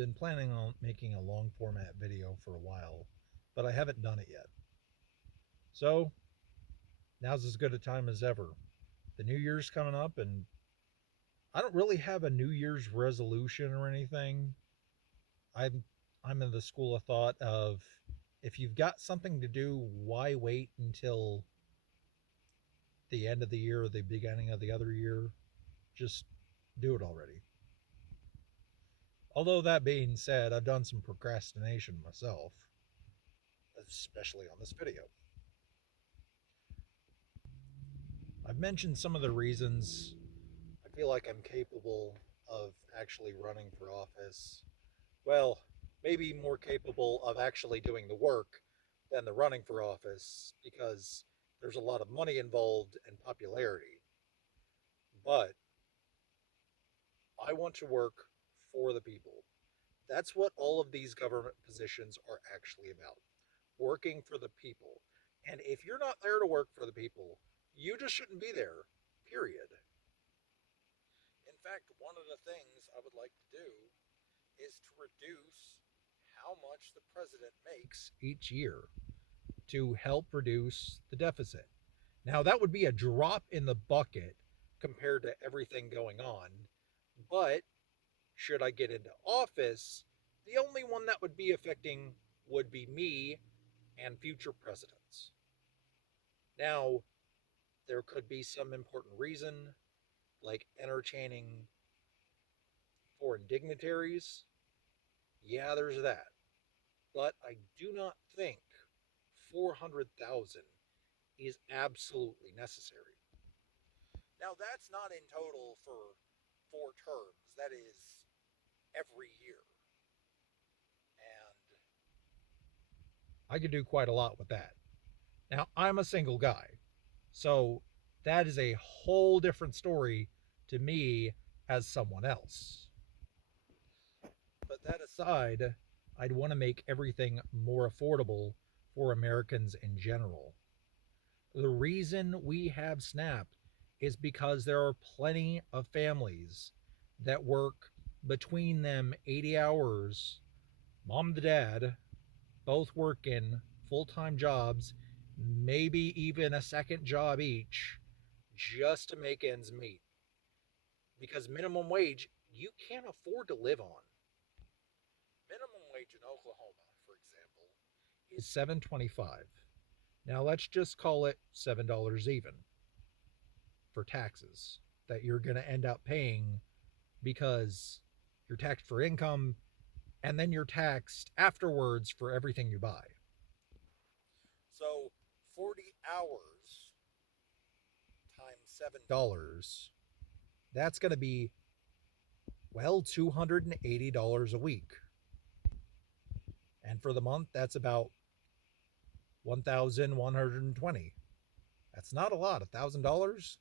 been planning on making a long format video for a while, but I haven't done it yet. So now's as good a time as ever. The New Year's coming up, and I don't really have a New Year's resolution or anything. I'm I'm in the school of thought of if you've got something to do, why wait until the end of the year or the beginning of the other year? Just do it already. Although that being said, I've done some procrastination myself, especially on this video. I've mentioned some of the reasons I feel like I'm capable of actually running for office. Well, maybe more capable of actually doing the work than the running for office because there's a lot of money involved and popularity. But I want to work for the people. That's what all of these government positions are actually about, working for the people. And if you're not there to work for the people, you just shouldn't be there, period. In fact, one of the things I would like to do is to reduce how much the president makes each year to help reduce the deficit. Now, that would be a drop in the bucket compared to everything going on, but should I get into office, the only one that would be affecting would be me and future presidents. Now, there could be some important reason, like entertaining foreign dignitaries. Yeah, there's that. But I do not think 400,000 is absolutely necessary. Now, that's not in total for 4 terms, that is every year. And I could do quite a lot with that. Now, I'm a single guy, so that is a whole different story to me as someone else. But that aside, I'd want to make everything more affordable for Americans in general. The reason we have SNAP is because there are plenty of families that work between them 80 hours, mom and dad both working full time jobs, maybe even a second job each, just to make ends meet. Because minimum wage, you can't afford to live on. Minimum wage in Oklahoma, for example, is $7.25. Now let's just call it $7 even for taxes that you're going to end up paying because you're taxed for income and then you're taxed afterwards for everything you buy. So 40 hours times $7, that's going to be, well, $280 a week. And for the month, that's about 1,120. That's not a lot, $1,000,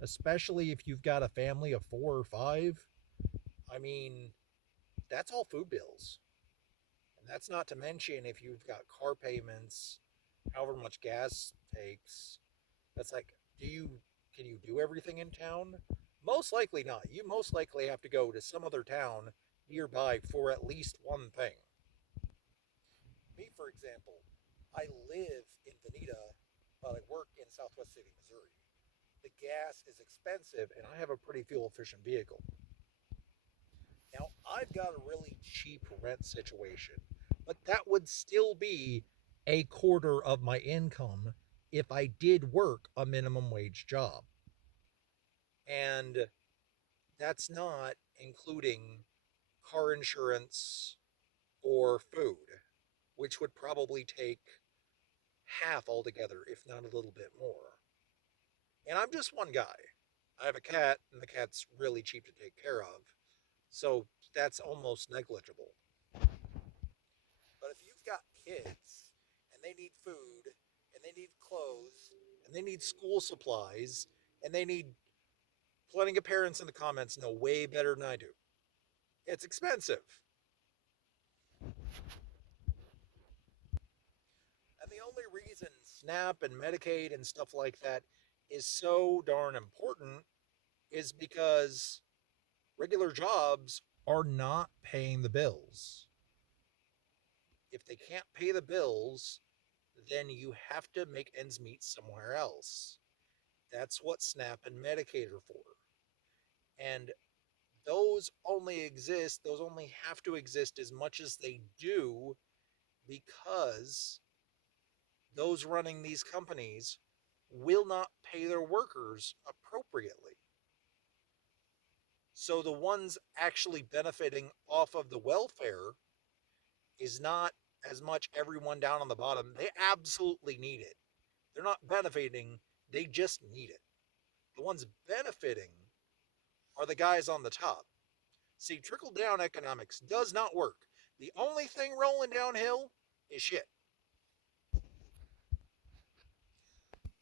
especially if you've got a family of 4 or 5. I mean, that's all food bills. And that's not to mention if you've got car payments, however much gas takes. That's like, can you do everything in town? Most likely not. You most likely have to go to some other town nearby for at least one thing. Me, for example, I live in Veneta, but I work in Southwest City, Missouri. The gas is expensive, and I have a pretty fuel efficient vehicle. Now, I've got a really cheap rent situation, but that would still be a quarter of my income if I did work a minimum wage job. And that's not including car insurance or food, which would probably take half altogether, if not a little bit more. And I'm just one guy. I have a cat, and the cat's really cheap to take care of. So that's almost negligible. But if you've got kids and they need food and they need clothes and they need school supplies and they need plenty of parents in the comments know way better than I do. It's expensive. And the only reason SNAP and Medicaid and stuff like that is so darn important is because regular jobs are not paying the bills. If they can't pay the bills, then you have to make ends meet somewhere else. That's what SNAP and Medicaid are for. And those only have to exist as much as they do because those running these companies will not pay their workers appropriately. So the ones actually benefiting off of the welfare is not as much everyone down on the bottom. They absolutely need it. They're not benefiting, they just need it. The ones benefiting are the guys on the top. See, trickle down economics does not work. The only thing rolling downhill is shit.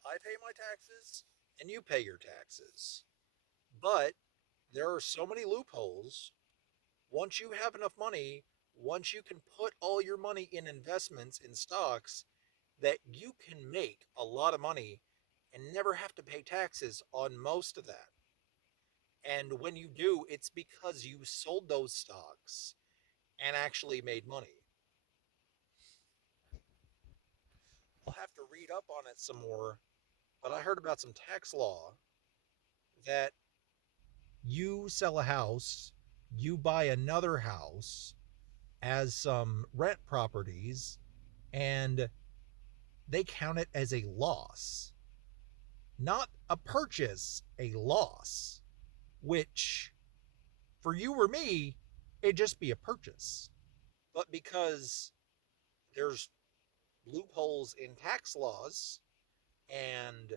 I pay my taxes and you pay your taxes. But there are so many loopholes. Once you have enough money, once you can put all your money in investments in stocks, that you can make a lot of money and never have to pay taxes on most of that. And when you do, it's because you sold those stocks and actually made money. I'll have to read up on it some more, but I heard about some tax law that you sell a house, you buy another house as some rent properties, and they count it as a loss. Not a purchase, a loss, which for you or me, it'd just be a purchase. But because there's loopholes in tax laws and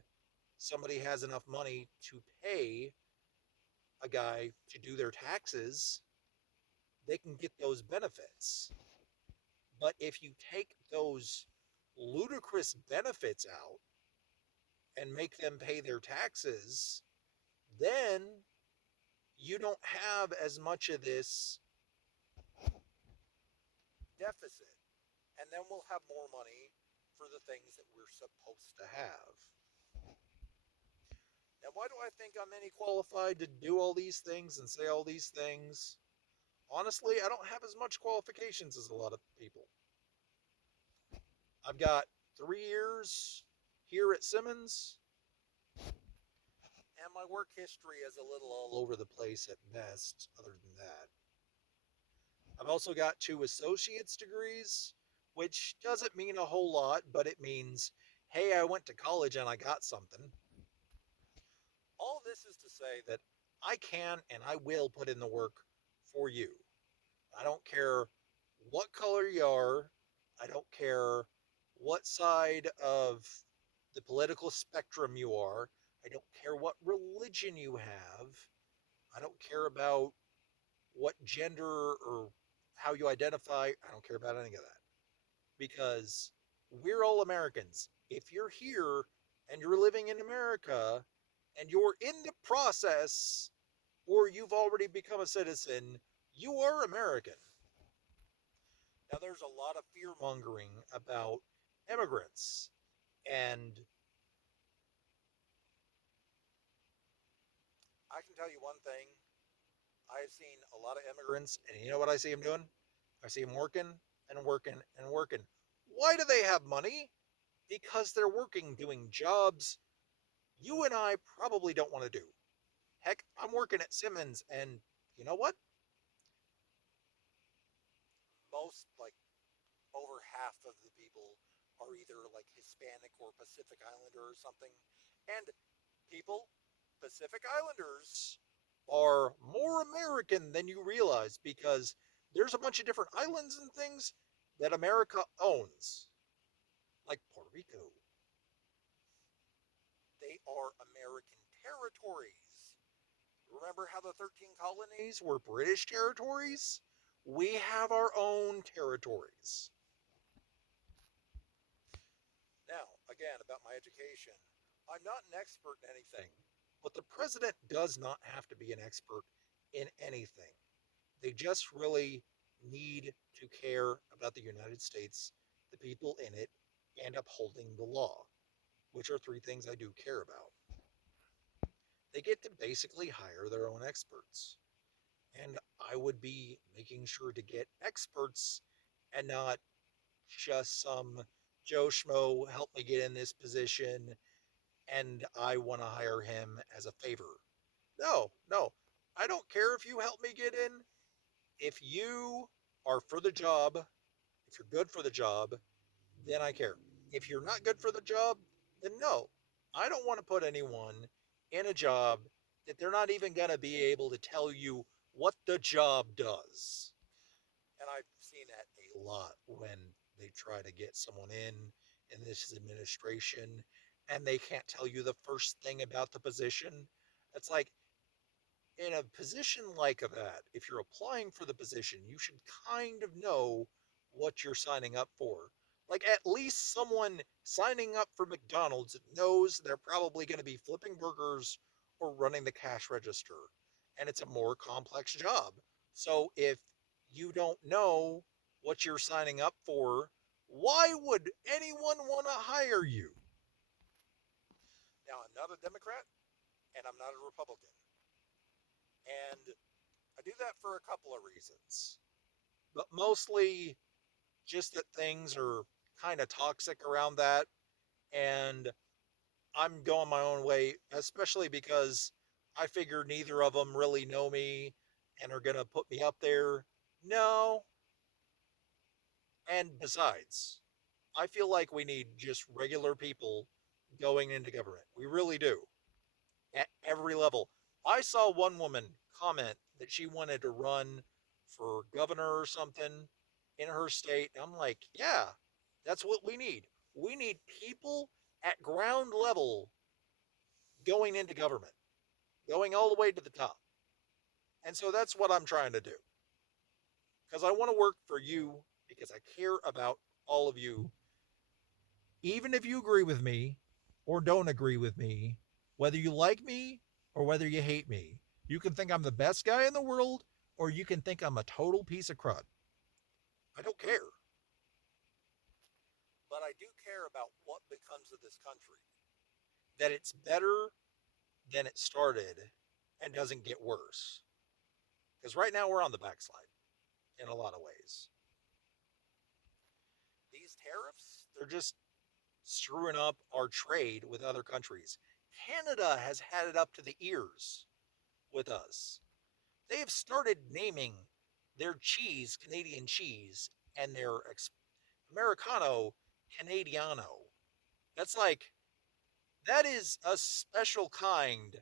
somebody has enough money to pay a guy to do their taxes, they can get those benefits. But if you take those ludicrous benefits out and make them pay their taxes, then you don't have as much of this deficit. And then we'll have more money for the things that we're supposed to have. Now, why do I think I'm any qualified to do all these things and say all these things? Honestly, I don't have as much qualifications as a lot of people. I've got 3 years here at Simmons, and my work history is a little all over the place at best, other than that. I've also got 2 associate's degrees, which doesn't mean a whole lot, but it means, hey, I went to college and I got something. All this is to say that I can and I will put in the work for you. I don't care what color you are. I don't care what side of the political spectrum you are. I don't care what religion you have. I don't care about what gender or how you identify. I don't care about any of that because we're all Americans. If you're here and you're living in America and you're in the process or you've already become a citizen, you are American. Now, there's a lot of fear mongering about immigrants. And I can tell you one thing, I've seen a lot of immigrants, and you know what I see them doing? I see them working and working and working. Why do they have money? Because they're working doing jobs you and I probably don't want to do. Heck, I'm working at Simmons, and you know what? Most, like, over half of the people are either like Hispanic or Pacific Islander or something. And people, Pacific Islanders are more American than you realize because there's a bunch of different islands and things that America owns, like Puerto Rico. They are American territories. Remember how the 13 colonies were British territories? We have our own territories. Now, again, about my education. I'm not an expert in anything, but the president does not have to be an expert in anything. They just really need to care about the United States, the people in it, and upholding the law, which are 3 things I do care about. They get to basically hire their own experts. And I would be making sure to get experts and not just some Joe Schmo help me get in this position and I want to hire him as a favor. No, no. I don't care if you help me get in. If you are for the job, if you're good for the job, then I care. If you're not good for the job, then no. I don't want to put anyone in a job that they're not even going to be able to tell you what the job does. And I've seen that a lot when they try to get someone in this administration and they can't tell you the first thing about the position. It's like in a position like that, if you're applying for the position, you should kind of know what you're signing up for. Like at least someone signing up for McDonald's knows they're probably going to be flipping burgers or running the cash register. And it's a more complex job. So if you don't know what you're signing up for, why would anyone want to hire you? Now, I'm not a Democrat and I'm not a Republican. And I do that for a couple of reasons, but mostly just that things are kind of toxic around that. And I'm going my own way, especially because I figure neither of them really know me and are going to put me up there. No. And besides, I feel like we need just regular people going into government. We really do. At every level. I saw one woman comment that she wanted to run for governor or something in her state. I'm like, yeah, that's what we need. We need people at ground level going into government, going all the way to the top. And so that's what I'm trying to do. Because I want to work for you, because I care about all of you. Even if you agree with me or don't agree with me, whether you like me or whether you hate me, you can think I'm the best guy in the world or you can think I'm a total piece of crud. I don't care. But I do care about what becomes of this country. That it's better than it started and doesn't get worse. Because right now we're on the backslide in a lot of ways. These tariffs, they're just screwing up our trade with other countries. Canada has had it up to the ears with us. They have started naming their cheese Canadian cheese and their Americano Canadiano. That's like, that is a special kind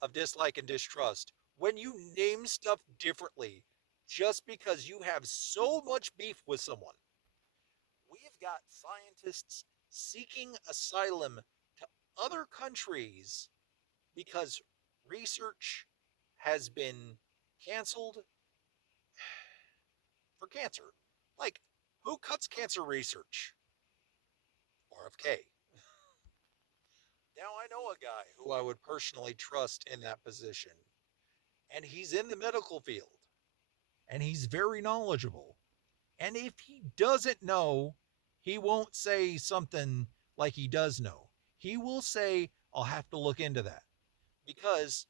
of dislike and distrust when you name stuff differently just because you have so much beef with someone. We've got scientists seeking asylum to other countries because research has been canceled for cancer. Like, who cuts cancer research? RFK. Now, I know a guy who I would personally trust in that position, and he's in the medical field, and he's very knowledgeable. And if he doesn't know, he won't say something like he does know. He will say, I'll have to look into that. Because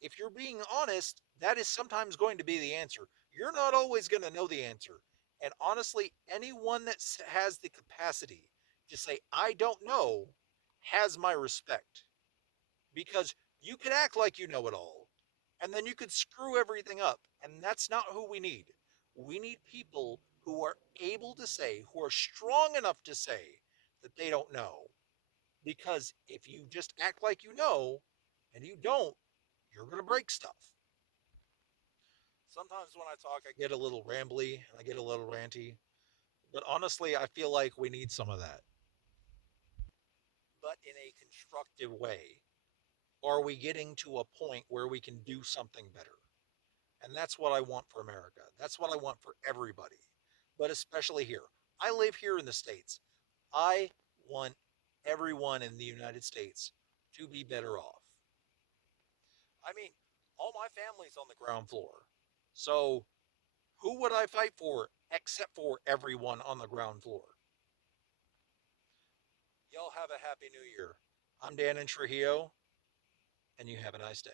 if you're being honest, that is sometimes going to be the answer. You're not always going to know the answer. And honestly, anyone that has the capacity to say, I don't know, has my respect. Because you can act like you know it all, and then you could screw everything up. And that's not who we need. We need people who are able to say, who are strong enough to say that they don't know. Because if you just act like you know and you don't, you're going to break stuff. Sometimes when I talk, I get a little rambly and I get a little ranty. But honestly, I feel like we need some of that. But in a constructive way. Are we getting to a point where we can do something better? And that's what I want for America. That's what I want for everybody, but especially here. I live here in the States. I want everyone in the United States to be better off. I mean, all my family's on the ground floor. So who would I fight for except for everyone on the ground floor? Y'all have a happy new year. I'm Dan in Trujillo, and you have a nice day.